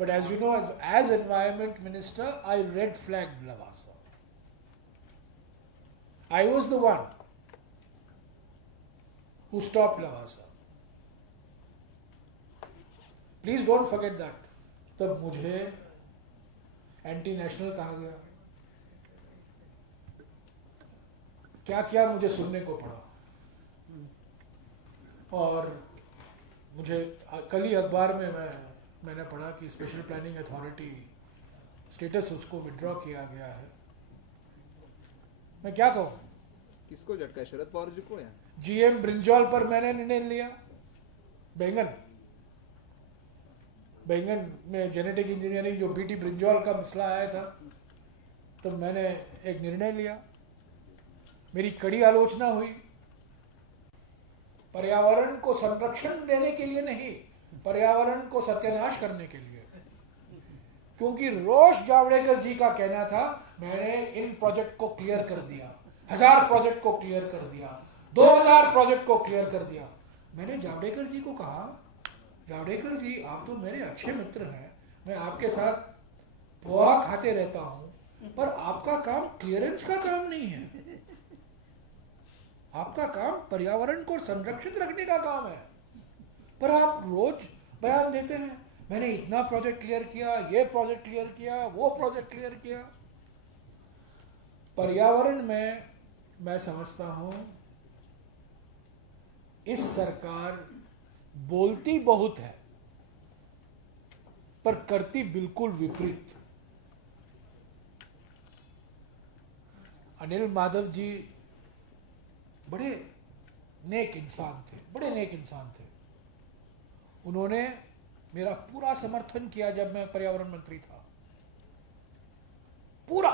But as you know, as Environment Minister, I red flagged Lavasa. I was the one who stopped Lavasa. Please don't forget that. तब मुझे anti national कहा गया, क्या क्या मुझे सुनने को पड़ा। और मुझे कल ही अखबार में मैंने पढ़ा कि स्पेशल प्लानिंग अथॉरिटी स्टेटस उसको विड्रॉ किया गया है। मैं क्या कहूँ? किसको झटका? शरद पवार जी को या जीएम ब्रिंजॉल पर मैंने निर्णय लिया। बैंगन में जेनेटिक इंजीनियरिंग जो बीटी ब्रिंजॉल का मसला आया था, तो मैंने एक निर्णय लिया। मेरी कड़ी आलोचना हुई। पर्यावरण को संरक्षण देने के लिए नहीं, पर्यावरण को सत्यानाश करने के लिए। क्योंकि रोज जावड़ेकर जी का कहना था, मैंने इन प्रोजेक्ट को क्लियर कर दिया, 1000 प्रोजेक्ट को क्लियर कर दिया, 2000 प्रोजेक्ट को क्लियर कर दिया। मैंने जावड़ेकर जी को कहा, जावड़ेकर जी आप तो मेरे अच्छे मित्र हैं, मैं आपके साथ पोहा खाते रहता हूं, पर आपका काम क्लियरेंस का काम नहीं है। आपका काम पर्यावरण को संरक्षित रखने का काम है, पर आप रोज बयान देते हैं, मैंने इतना प्रोजेक्ट क्लियर किया, ये प्रोजेक्ट क्लियर किया, वो प्रोजेक्ट क्लियर किया। पर्यावरण में मैं समझता हूं इस सरकार बोलती बहुत है पर करती बिल्कुल विपरीत। अनिल माधव जी बड़े नेक इंसान थे, उन्होंने मेरा पूरा समर्थन किया जब मैं पर्यावरण मंत्री था, पूरा।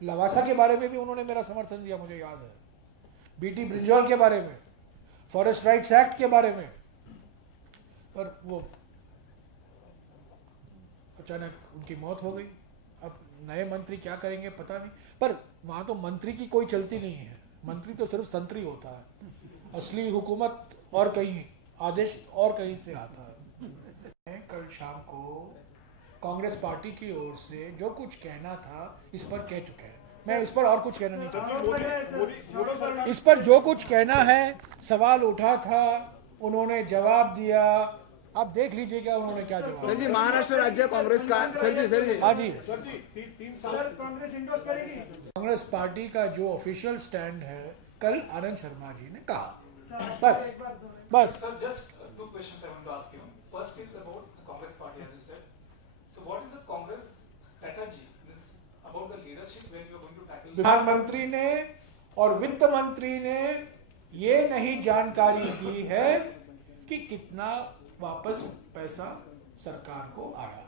लवासा के बारे में भी उन्होंने मेरा समर्थन दिया, मुझे याद है। बीटी ब्रिंजॉल के बारे में, फॉरेस्ट राइट्स एक्ट के बारे में, पर वो अचानक उनकी मौत हो गई। अब नए मंत्री क्या करेंगे पता नहीं, पर वहां तो मंत्री की कोई चलती नहीं है, मंत्री तो सिर्फ संतरी होता है, असली हुकूमत और कहीं, आदेश और कहीं से आता है। कल शाम को कांग्रेस पार्टी की ओर से जो कुछ कहना था इस पर कह चुके हैं, मैं इस पर और कुछ कहना नहीं चाहता। इस पर जो कुछ कहना है, सवाल उठा था, उन्होंने जवाब दिया, आप देख लीजिएगा उन्होंने क्या जवाब। सर जी, महाराष्ट्र राज्य कांग्रेस का सर जी हाँ जी, 3 साल कांग्रेस इंडोर्स करेगी। कांग्रेस पार्टी का जो ऑफिशियल स्टैंड है, कल आनंद शर्मा जी ने कहा। बस Sir, just 2 questions I want to ask you. First is about the Congress party, as you said. So, what is the Congress strategy about the leadership where you are going to tackle? प्रधानमंत्री ने और वित्त मंत्री ने ये नहीं जानकारी दी है कि कितना वापस पैसा सरकार को आया,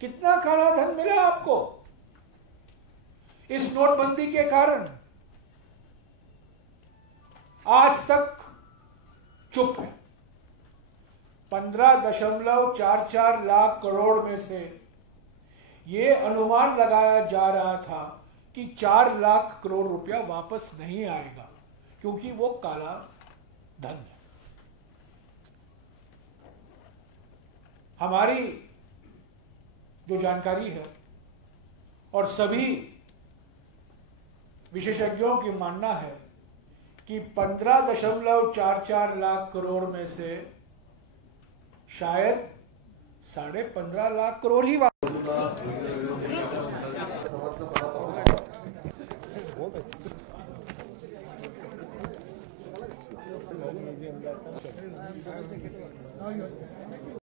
कितना काला धन मिला आपको इस नोटबंदी के कारण। आज तक चुप है। 15.44 लाख करोड़ में से ये अनुमान लगाया जा रहा था कि 4 लाख करोड़ रुपया वापस नहीं आएगा, क्योंकि वो काला धन है। हमारी जो जानकारी है और सभी विशेषज्ञों की मानना है कि 15.44 लाख करोड़ में से शायद 15.5 लाख करोड़ ही वापस।